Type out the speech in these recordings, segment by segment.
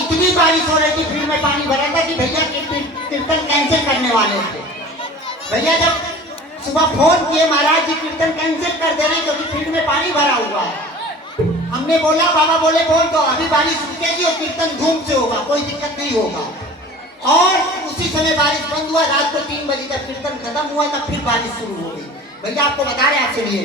इतनी बारिश हो रही थी, फील्ड में पानी भरा था कि भैया कीर्तन कैंसिल करने वाले थे। भैया जब सुबह फोन किए, महाराज जी कीर्तन कैंसिल कर दे रहे क्योंकि फील्ड में पानी भरा हुआ है। हमने बोला, बाबा बोले बोल दो, अभी बारिश रुकेगी और कीर्तन धूम से होगा, कोई दिक्कत नहीं होगा। और उसी समय बारिश बंद हुआ। रात को 3 बजे जब कीर्तन खत्म हुआ तब फिर बारिश शुरू हो गई। भैया आपको बता रहे हैं, आप सुनिए।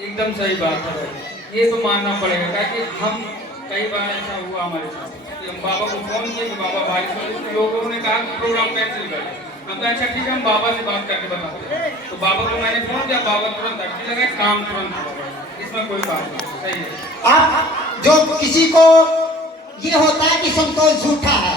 एकदम सही बात है, ये तो मानना पड़ेगा। ताकि हम कई बार ऐसा हुआ हमारे साथ कि हम बाबा को फोन किए कि बाबा बारिश हो रही, लोगों ने कहा कि प्रोग्राम कैंसिल कर दो। हम कहा अच्छा ठीक है, हम बाबा से बात करके बताते हैं। तो बाबा को मैंने फोन किया, बाबा तुरंत अच्छी लगा, काम तुरंत हुआ, इसमें कोई बात नहीं, सही है। अब जो किसी को ये होता है कि संतोष झूठा है,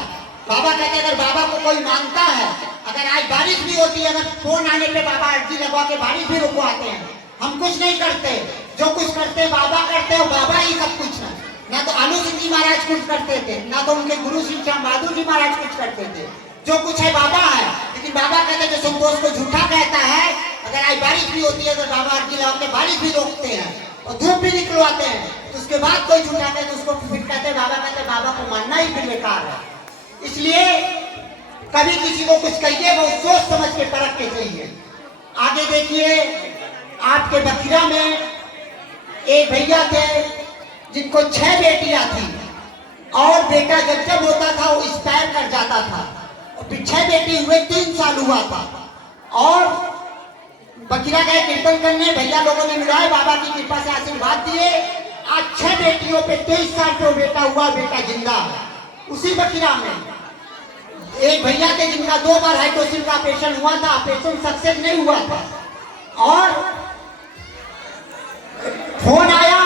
बाबा कहते हैं अगर बाबा को कोई मानता है, अगर आज बारिश भी होती है, अगर फोन आने पे बाबा अर्जी लगवा के बारिश भी रुकवाते हैं। हम कुछ नहीं करते, जो कुछ करते बाबा करते हो, बाबा ही सब कुछ है। ना तो आलू सिंह जी महाराज कुछ करते थे, ना तो उनके गुरु श्री श्याम बहादुर जी महाराज कुछ करते थे। जो कुछ है बाबा है। लेकिन बाबा कहते हैं जो संतोष को झूठा कहता है, अगर आज बारिश भी होती है तो बाबा अर्जी लगा के बारिश भी रोकते हैं और धूप भी निकलवाते हैं। तो उसके बाद कोई झूठा कहे तो उसको फिर कहते हैं, बाबा कहते हैं बाबा को मानना ही फिर बेकार है। इसलिए कभी किसी को कुछ कहिए वो सोच समझ के परख के चाहिए। आगे देखिए, आपके बखिरा में एक भैया थे जिनको 6 बेटियां थी और बेटा जब जब होता था वो एक्सपायर कर जाता था। और फिर 6 बेटी हुए, 3 साल हुआ था और बखिरा गए कीर्तन करने। भैया लोगों ने मिलाए, बाबा की कृपा से आशीर्वाद दिए। आज 6 बेटियों पे 23 साल पे बेटा हुआ, बेटा जिंदा है। उसी बखिरा में एक भैया थे जिनका 2 बार हाइड्रोसिल का ऑपरेशन हुआ था, ऑपरेशन सक्सेस नहीं हुआ था और फोन आया,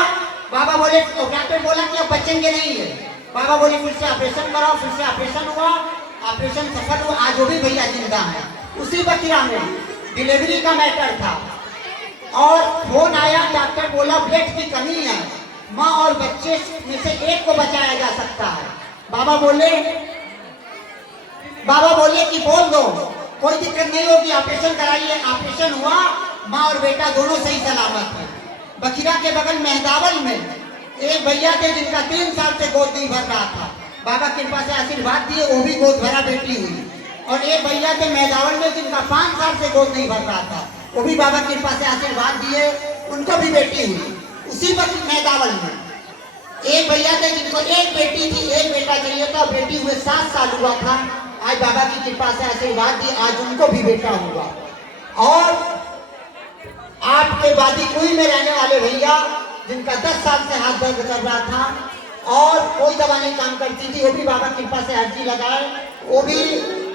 बाबा बोले, डॉक्टर बोला कि अब बचेंगे नहीं है। बाबा बोले फिर से ऑपरेशन कराओ, फिर से ऑपरेशन हुआ, ऑपरेशन सफल हुआ, आज वो भी भैया जिंदा है। उसी बखिरा में डिलीवरी का मैटर था और फोन आया, डॉक्टर बोला ब्लड की कमी है, माँ और बच्चे में से एक को बचाया जा सकता है। बाबा बोले कि बोल दो, कोई दिक्कत नहीं होगी, ऑपरेशन कराइए। ऑपरेशन हुआ, माँ और बेटा दोनों सही सलामत है। बखिरा के बगल मेहदावल में एक भैया थे जिनका 3 साल से गोद नहीं भर रहा था, बाबा कृपा से आशीर्वाद दिए, वो भी गोद भरा बेटी हुई। और एक भैया थे मेहदावल में जिनका 5 साल से गोद नहीं भर रहा था, वो भी बाबा कृपा से आशीर्वाद दिए, उनको भी बेटी हुई। उसी वक्त मेहदावल में एक भैया थे जिनको एक बेटी थी, एक बेटा चाहिए था, बेटी हुए 7 साल हुआ था। आज बाबा की कृपा से आशीर्वाद दी, आज उनको भी बेटा हुआ। और आपके बादीकुई में रहने वाले भैया जिनका 10 साल से हाथ दर्द कर रहा था और कोई दवा नहीं काम करती थी, वो भी बाबा की कृपा से अर्जी लगाए, वो भी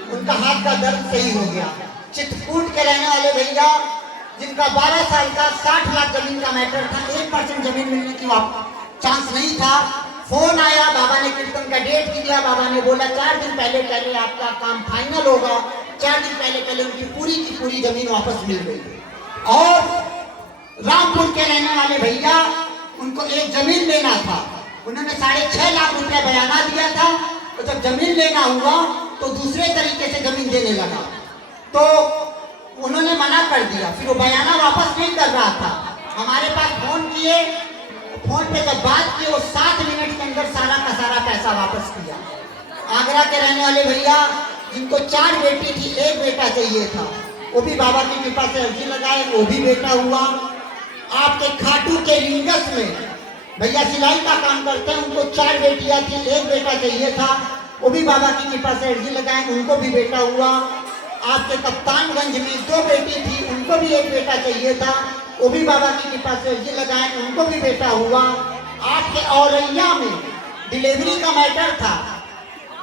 उनका हाथ का दर्द सही हो गया। चित्रकूट के रहने वाले भैया जिनका 12 साल का 60 लाख जमीन का मैटर था, 1% जमीन मिलने की चांस नहीं था। फोन आया, बाबा ने कीर्तन का डेट दिया, बाबा ने बोला 4 दिन पहले आपका काम फाइनल होगा। 4 दिन पहले उनकी पूरी की पूरी जमीन वापस मिल गई। और रामपुर के रहने वाले भैया, उनको एक जमीन लेना था, उन्होंने 6.5 लाख रुपया बयाना दिया था। तो जब जमीन लेना हुआ तो दूसरे तरीके से जमीन देने लगा, तो उन्होंने मना कर दिया। फिर वो बयाना वापस नहीं कर रहा था, हमारे पास फोन किए, फोन पे जब बात की वो 7 मिनट के अंदर सारा का सारा पैसा वापस किया। आगरा के रहने वाले भैया जिनको 4 बेटी थी, 1 बेटा चाहिए था, वो भी बाबा की कृपा से अर्जी लगाए, वो भी बेटा हुआ। आपके खाटू के लिंगस में भैया सिलाई का काम करते हैं, उनको 4 बेटियां थी, 1 बेटा चाहिए था, वो भी बाबा की कृपा से अर्जी लगाए, उनको भी बेटा हुआ। आपके कप्तानगंज में 2 बेटी थी, उनको भी 1 बेटा चाहिए था, वो भी बाबा की कृपा से अर्जी लगाए, उनको भी बेटा हुआ। आपके औरैया में डिलीवरी का मैटर था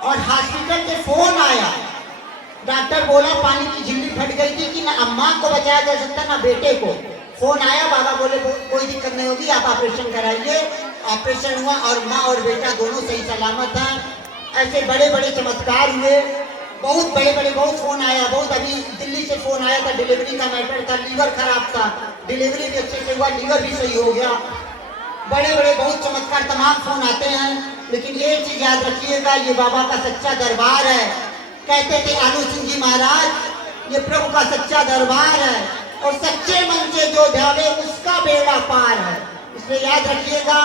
और हॉस्पिटल से फोन आया, डॉक्टर बोला पानी की झिल्ली फट गई थी कि ना अम्मा को बचाया जा सकता ना बेटे को। फोन आया, बाबा बोले कोई दिक्कत नहीं होगी, आप ऑपरेशन कराइए। ऑपरेशन हुआ और माँ और बेटा दोनों सही सलामत हैं। ऐसे बड़े बड़े चमत्कार हुए, बहुत बड़े बहुत फोन आया। बहुत अभी दिल्ली से फोन आया था, डिलीवरी का मैटर था, लीवर खराब था, डिलीवरी भी अच्छे से हुआ, लीवर भी सही हो गया। बड़े बहुत चमत्कार तमाम फोन आते हैं। लेकिन एक चीज याद रखिएगा, ये बाबा का सच्चा दरबार है। कहते थे आलू सिंह जी महाराज, ये प्रभु का सच्चा दरबार है और सच्चे मन से जो ध्यावे उसका बेड़ा पार है। इसलिए याद रखिएगा,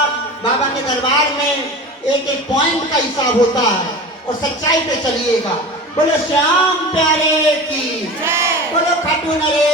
बाबा के दरबार में एक एक पॉइंट का हिसाब होता है और सच्चाई पे चलिएगा। बोलो श्याम प्यारे की, बोलो खाटू नरे